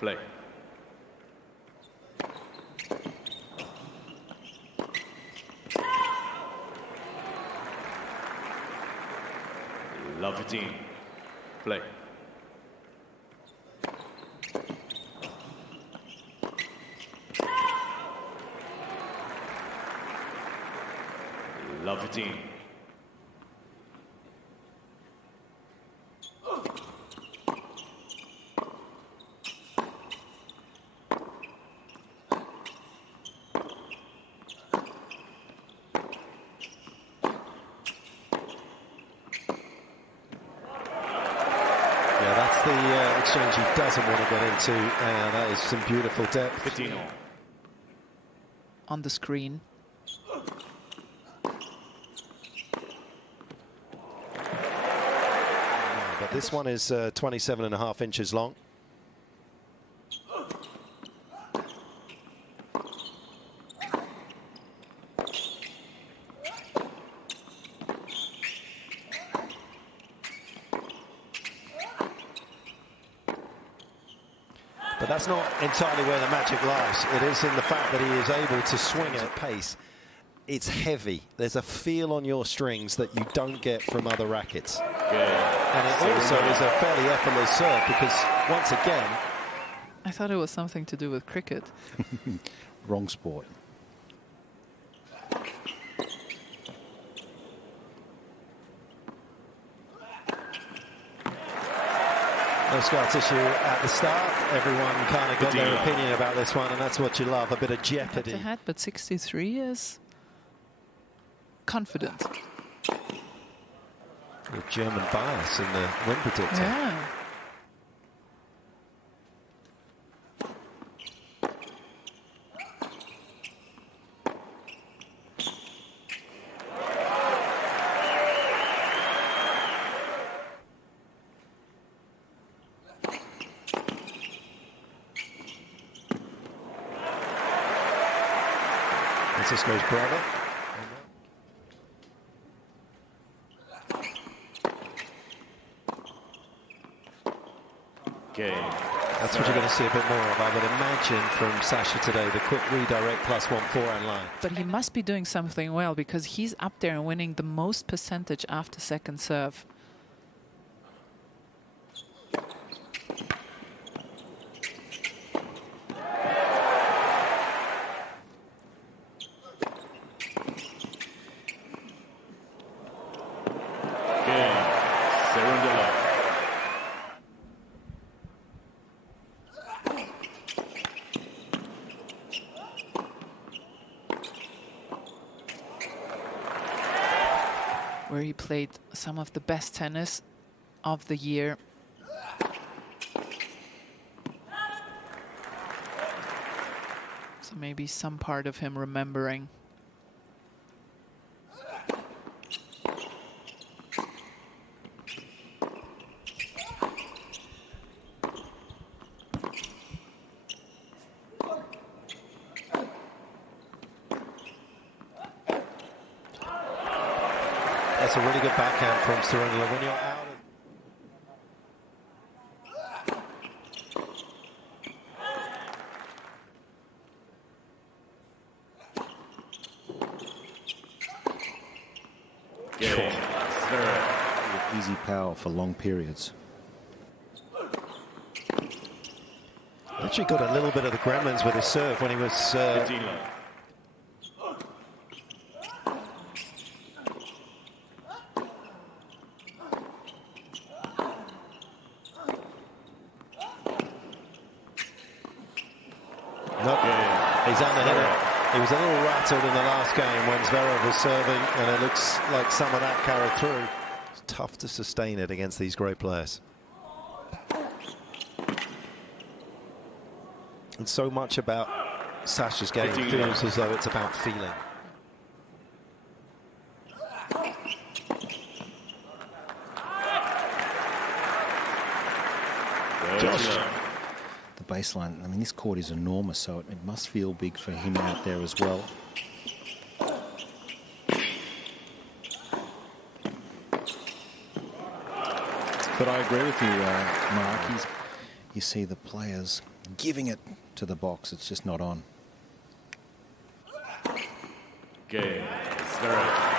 Play. Love 15. Play. Love 15. That's the exchange he doesn't want to get into. That is some beautiful depth. 15 all. On the screen. But this one is 27.5 inches long. But that's not entirely where the magic lies. It is in the fact that he is able to swing at pace. It's heavy. There's a feel on your strings that you don't get from other rackets. And it also is a fairly effortless serve because, once again... I thought it was something to do with cricket. Wrong sport. No scar tissue at the start. Everyone kind of got their opinion about this one, and that's what you love, a bit of jeopardy. Head, but 63 is confident. With German bias in the win predictor. Yeah. Francisco's brother. Okay. That's what you're going to see a bit more of, I would imagine, from Sasha today, the quick redirect +1 forehand line. But he must be doing something well because he's up there and winning the most percentage after second serve. Cerundolo. Where he played some of the best tennis of the year. So maybe some part of him remembering. That's a really good backhand from Cerundolo. When you're out with easy power for long periods. Actually got a little bit of the gremlins with his serve when he was he's underhit it. He was a little rattled in the last game when Zverev was serving, and it looks like some of that carried through. It's tough to sustain it against these great players. And so much about Sasha's game feels as though it's about feeling. Josh. The baseline, I mean, this court is enormous, so it must feel big for him out there as well. But I agree with you, Mark. You see the players giving it to the box. It's just not on. Cain, Zverev.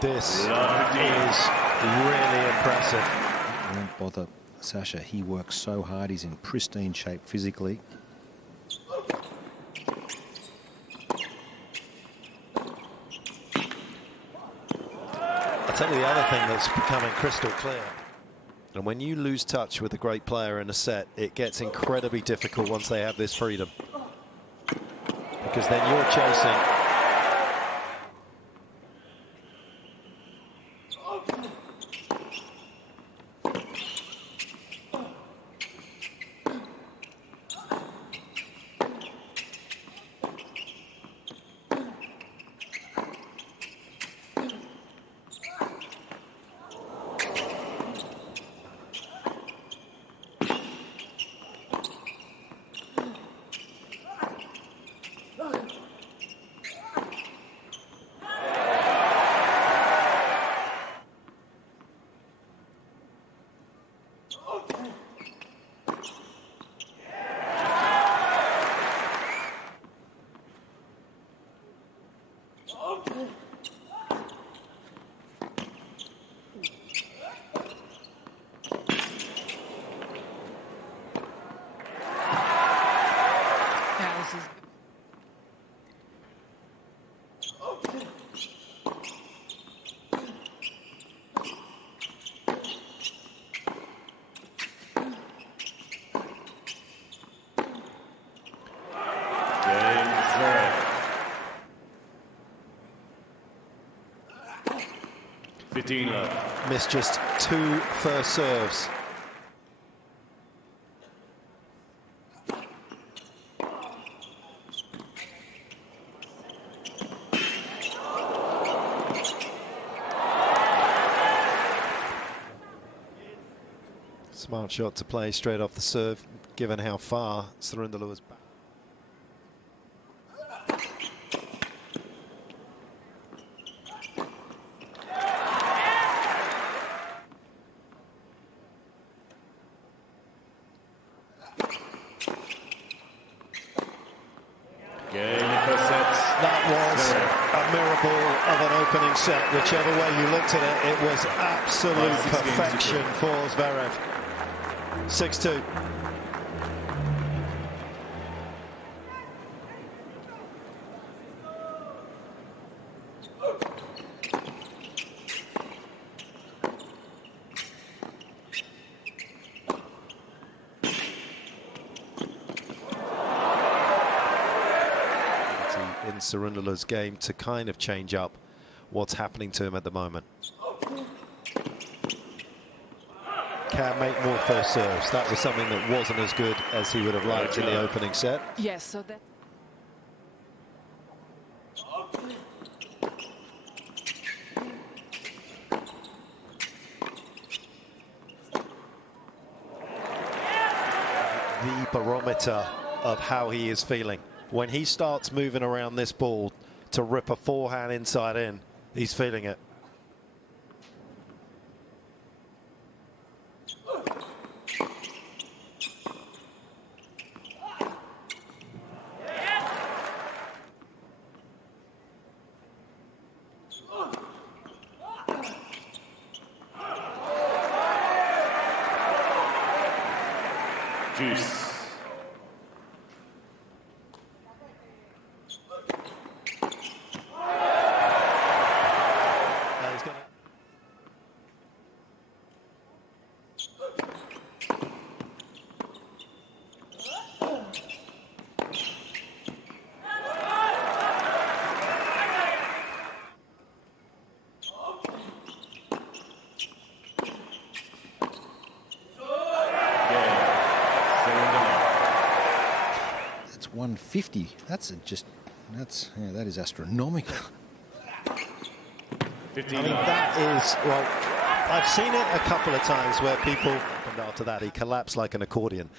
This is really impressive. Won't bother Sasha. He works so hard. He's in pristine shape physically. I'll tell you the other thing that's becoming crystal clear. And when you lose touch with a great player in a set, it gets incredibly difficult once they have this freedom. Because then you're chasing. Missed just 2 first serves. Smart shot to play straight off the serve, given how far Cerundolo was back. Set, whichever way you looked at it, it was absolute perfection for Zverev. 6-2. In Cerundolo's game to kind of change up what's happening to him at the moment. Can make more first serves. That was something that wasn't as good as he would have liked in the opening set. Yes, so that. The barometer of how he is feeling. When he starts moving around this ball to rip a forehand inside in, he's feeling it. Juice. That's 150. That is astronomical. 15 I mean, that is, well, I've seen it a couple of times where people, and after that, he collapsed like an accordion.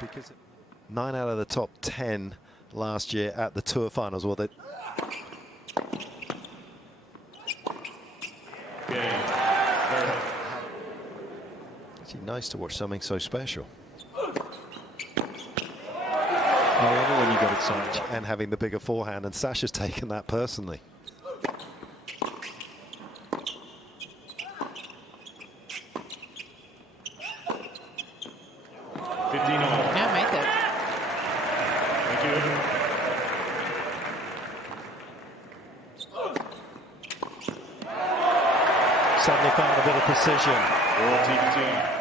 Because 9 out of the top 10 last year at the Tour Finals. Well, they actually nice to watch something so special. I love it when you get excited. And having the bigger forehand, and Sasha's taken that personally. Yeah, made that. Thank you. Suddenly found a bit of precision. 14-15.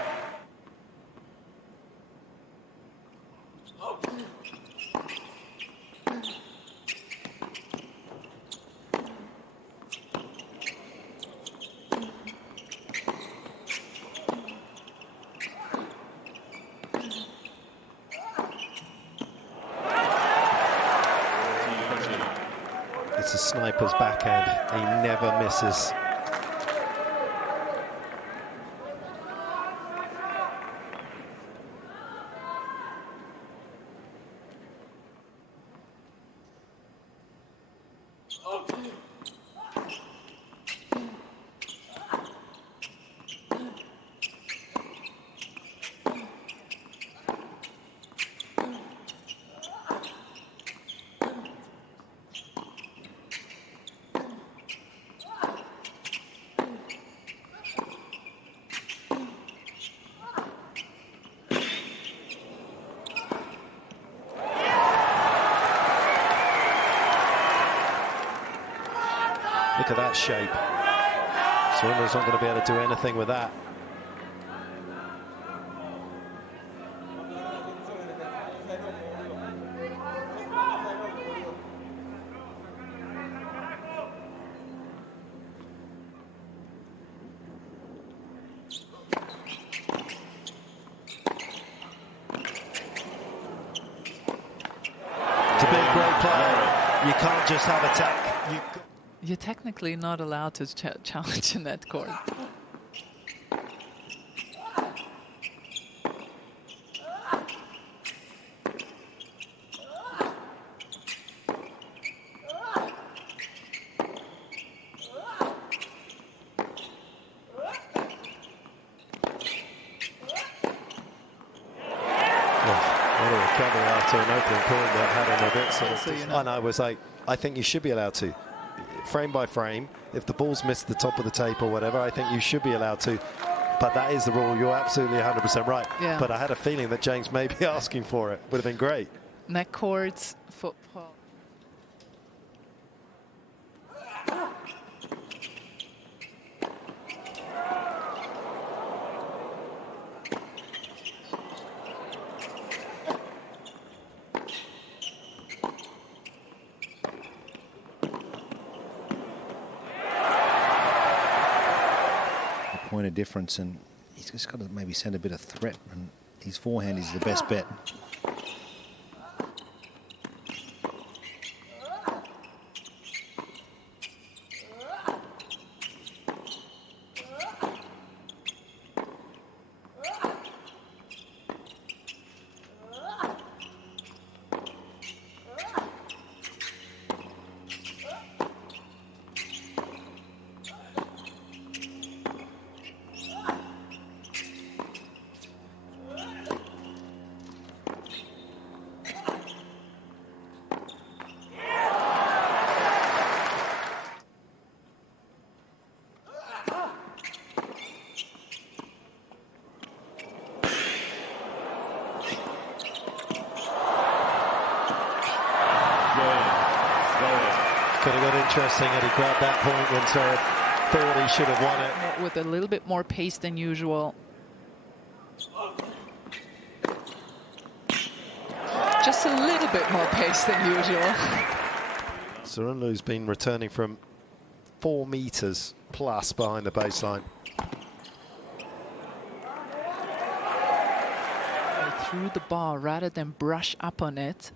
It's a sniper's backhand. He never misses. Look at that shape. Cerundolo's not going to be able to do anything with that. To be a great player, you can't just have attack. You're technically not allowed to challenge in that court. What a recovery after an opening point that had him a bit sort of. So, you know. And I was like, I think you should be allowed to. Frame by frame, if the ball's missed the top of the tape or whatever, I think you should be allowed to. But that is the rule. You're absolutely 100% right. Yeah. But I had a feeling that James may be asking for it. Would have been great. Neck courts, football. Point of difference, and he's just got to maybe send a bit of threat, and his forehand is the best bet. Could have got interesting had he grabbed that point when Zverev thought he should have won it. With a little bit more pace than usual. Just a little bit more pace than usual. Cerundolo's been returning from 4 meters plus behind the baseline. They threw the ball rather than brush up on it.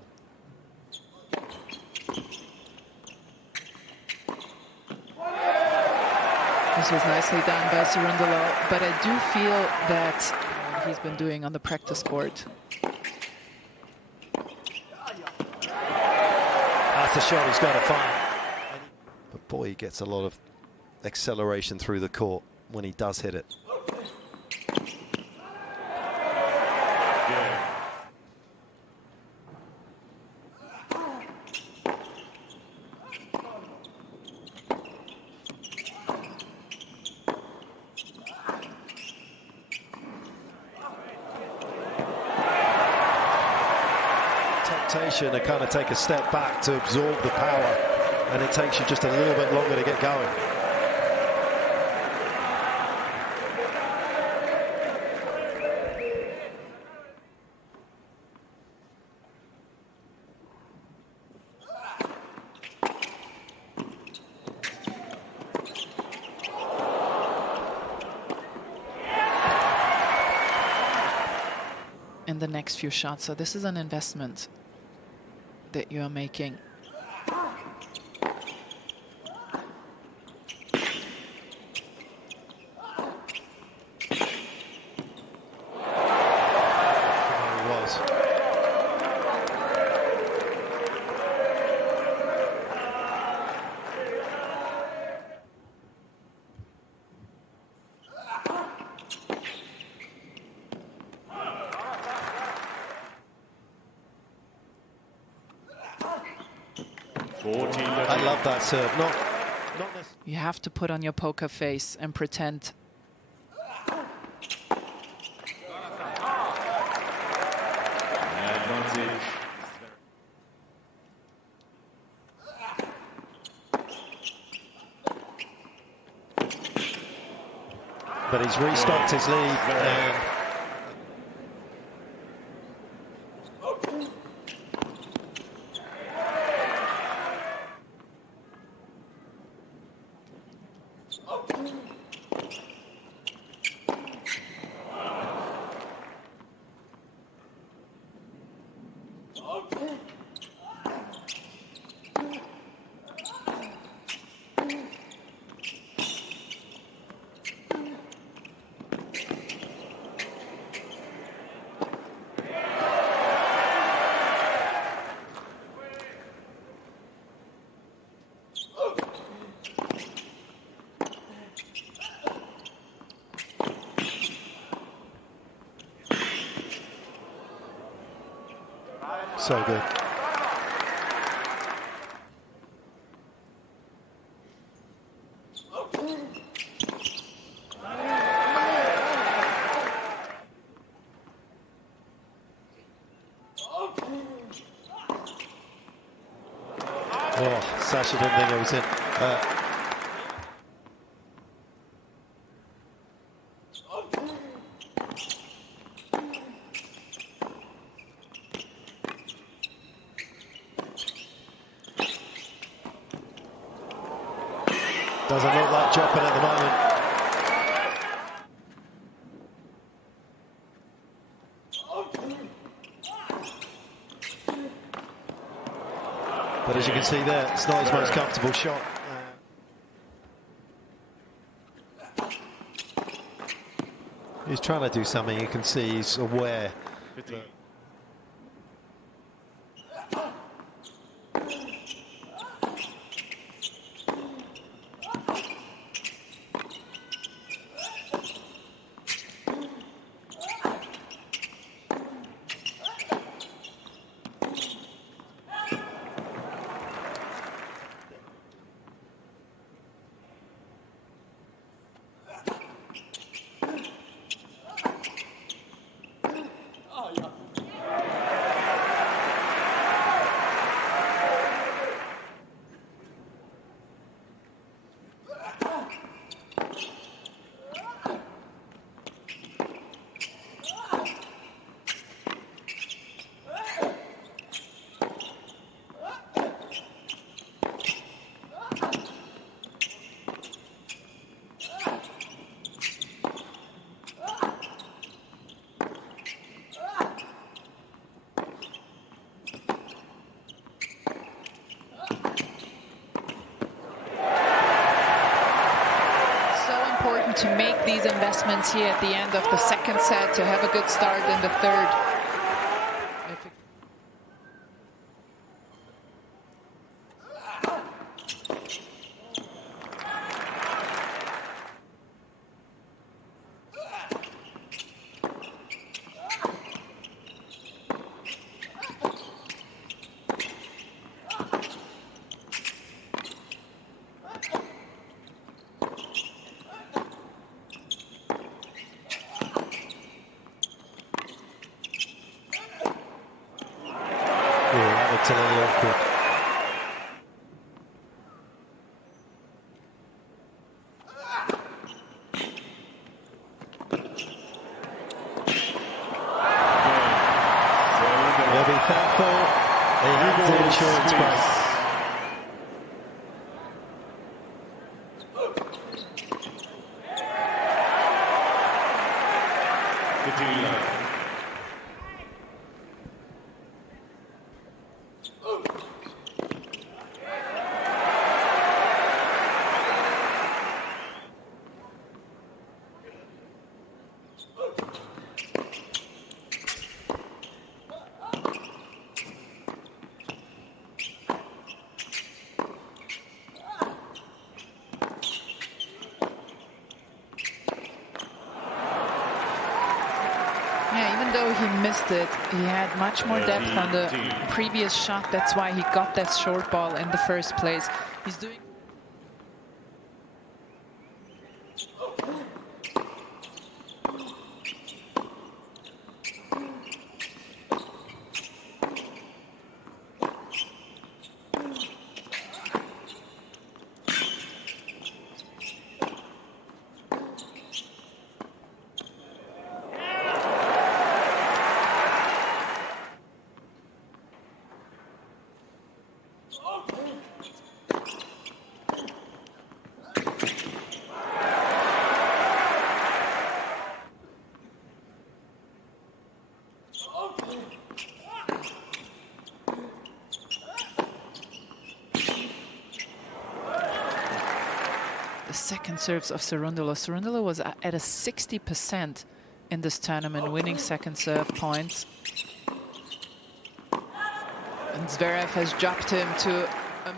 This was nicely done by Cerundolo, but I do feel that he's been doing on the practice court. That's the shot he's got to find. But boy, he gets a lot of acceleration through the court when he does hit it. Temptation to kind of take a step back to absorb the power, and it takes you just a little bit longer to get going. In the next few shots, so this is an investment that you are making. I love that serve. Not you have to put on your poker face and pretend. But he's restocked his lead. And so good. Oh, Sasha didn't think it was in. Doesn't look like dropping at the moment. But as you can see there, it's not his most comfortable shot. He's trying to do something. You can see he's aware. to make these investments here at the end of the second set, to have a good start in the third. It's a little awkward. He'll be thankful he had the insurance break. Though he missed it, he had much more depth on the previous shot. That's why he got that short ball in the first place. He's doing... The second serves of Cerundolo. Cerundolo was at a 60% in this tournament, winning second serve points. And Zverev has dropped him to a...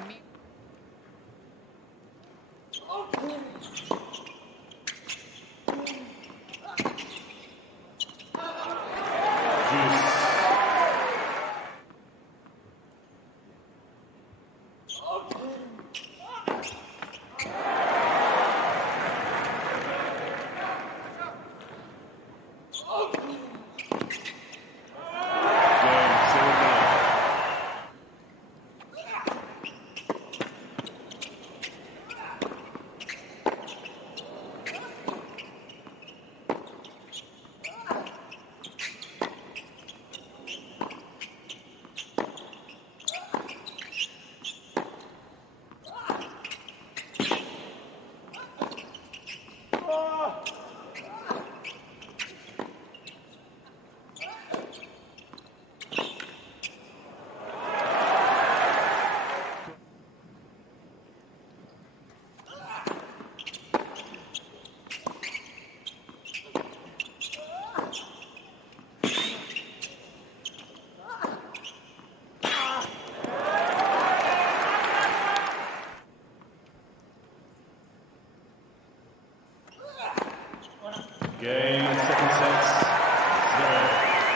Game, second set.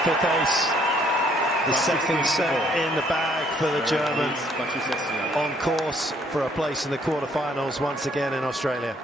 Fifth ace. The second set in the bag for the Germans. On course for a place in the quarterfinals once again in Australia.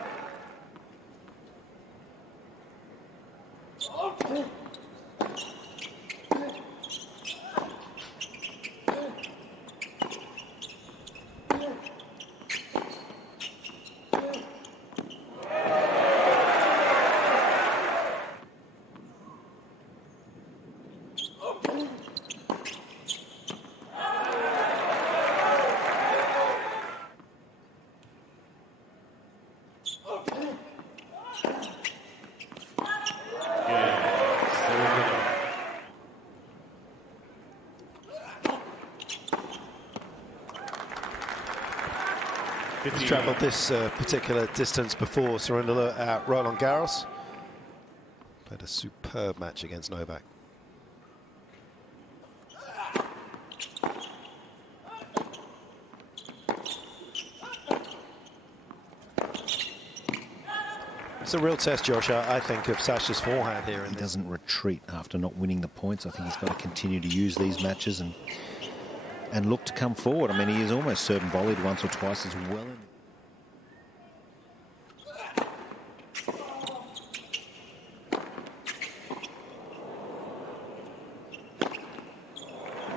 He's travelled this particular distance before, Cerundolo at Roland Garros. Played a superb match against Novak. It's a real test, Josh, I think, of Sasha's forehand here. He doesn't retreat after not winning the points. I think he's got to continue to use these matches and look to come forward. I mean, he has almost served and volleyed once or twice as well.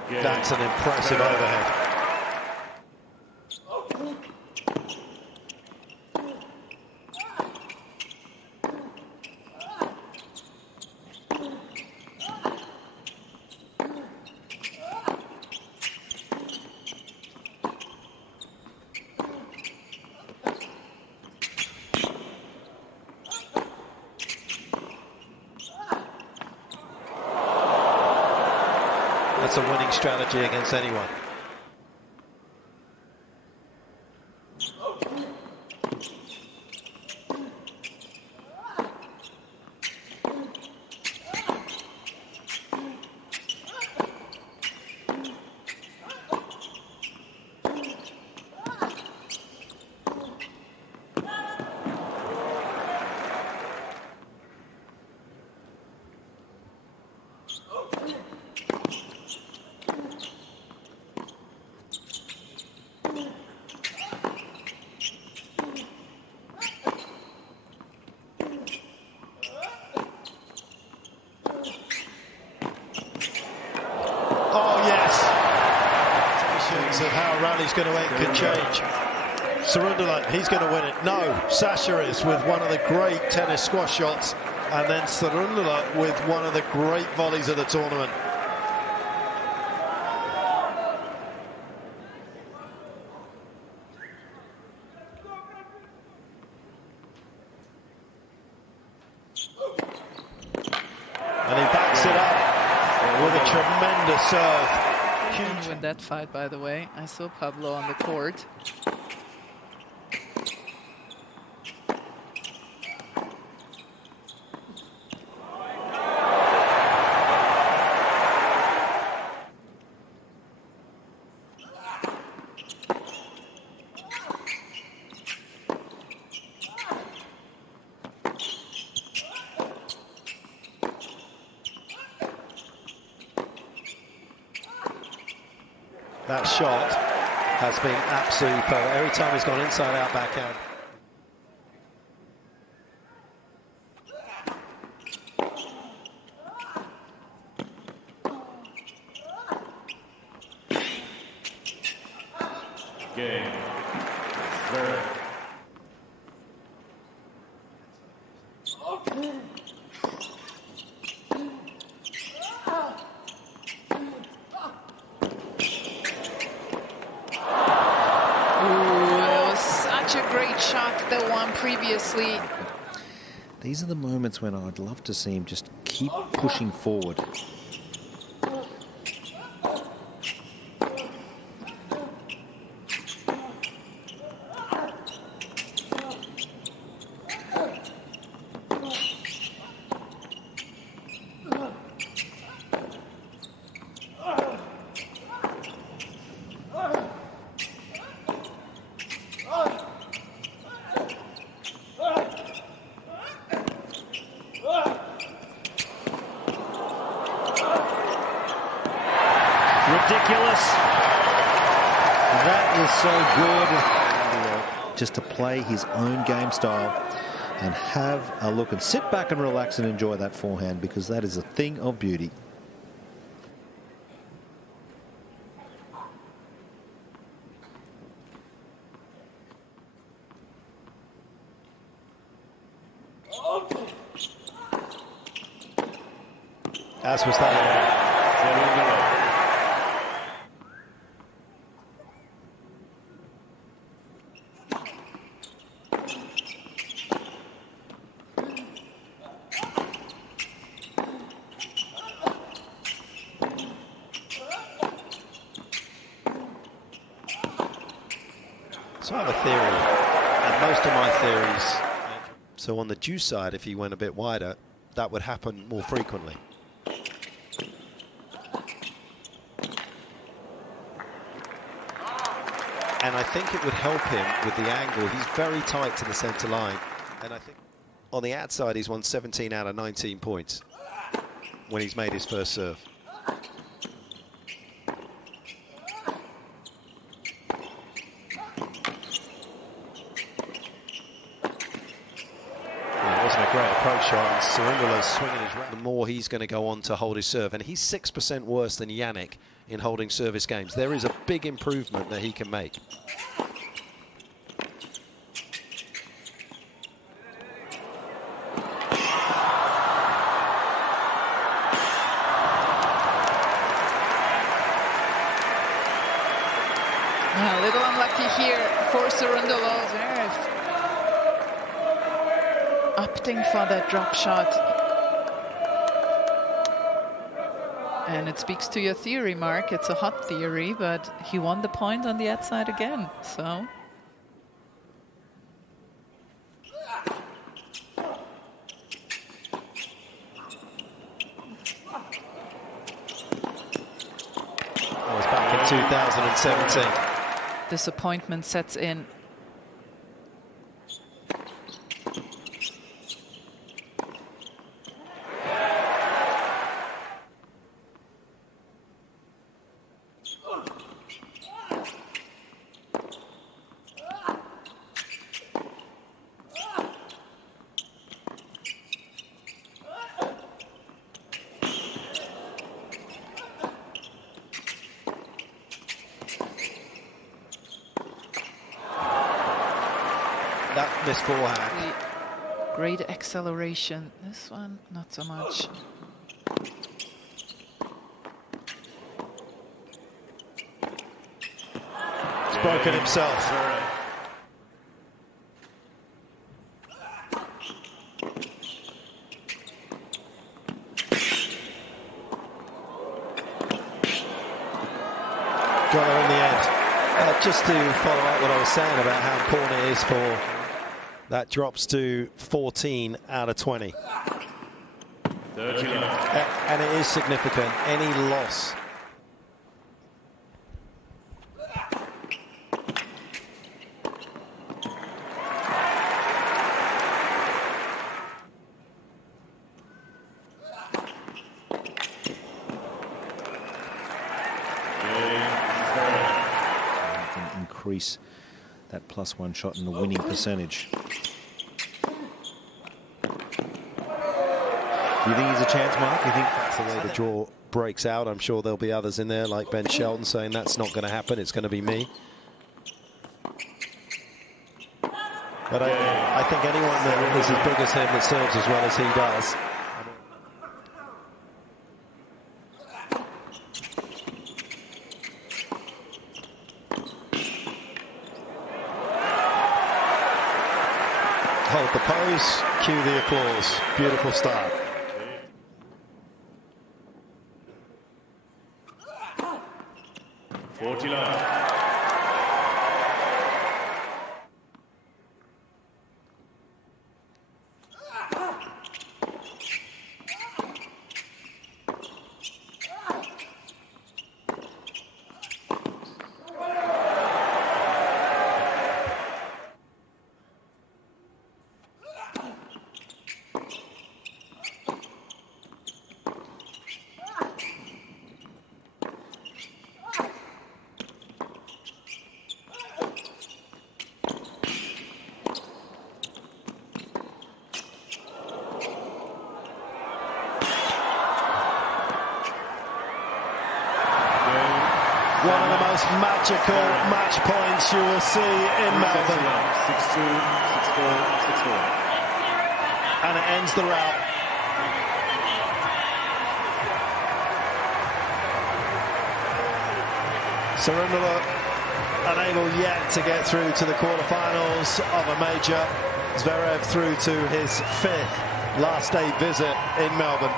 That's an impressive overhead. That's a winning strategy against anyone. Of how a rally's going to end can change. Cerundolo, he's going to win it. No, Sasha is with one of the great tennis squash shots, and then Cerundolo with one of the great volleys of the tournament. And he backs it up with a tremendous serve. Huge win that fight, by the way. I saw Pablo on the court. That shot has been absolutely perfect. Every time he's gone inside out backhand. Cain. Zverev. The one previously. These are the moments when I'd love to see him just keep pushing forward. Ridiculous. That is so good. Just to play his own game style and have a look and sit back and relax and enjoy that forehand, because that is a thing of beauty. As was that. So I have a theory, and most of my theories. So on the due side, if he went a bit wider, that would happen more frequently. And I think it would help him with the angle. He's very tight to the centre line. And I think on the outside, he's won 17 out of 19 points when he's made his first serve. It wasn't a great approach shot, and Cerundolo's swinging his right. The more he's going to go on to hold his serve, and he's 6% worse than Yannick in holding service games. There is a big improvement that he can make. A little unlucky here for Cerundolo. Zverev opting for that drop shot. And it speaks to your theory, Mark. It's a hot theory, but he won the point on the outside again, so. That was back in 2017. Disappointment sets in. That missed forehand. Great acceleration. This one, not so much. He's broken himself. Got her in the end. Just to follow up what I was saying about how important it is for that drops to 14 out of 20. And it is significant. Any loss. Increase that +1 shot in the winning percentage. Do you think he's a chance, Mark? You think that's the way the draw breaks out? I'm sure there'll be others in there like Ben Shelton saying that's not going to happen, it's going to be me. But I think anyone that is as big as him that serves as well as he does. Hold the pose, cue the applause. Beautiful start. One of the most magical match points you will see in Melbourne. 6-2, 6-4, 6-4. And it ends the rout. Cerundolo unable yet to get through to the quarterfinals of a major. Zverev through to his 5th last day visit in Melbourne.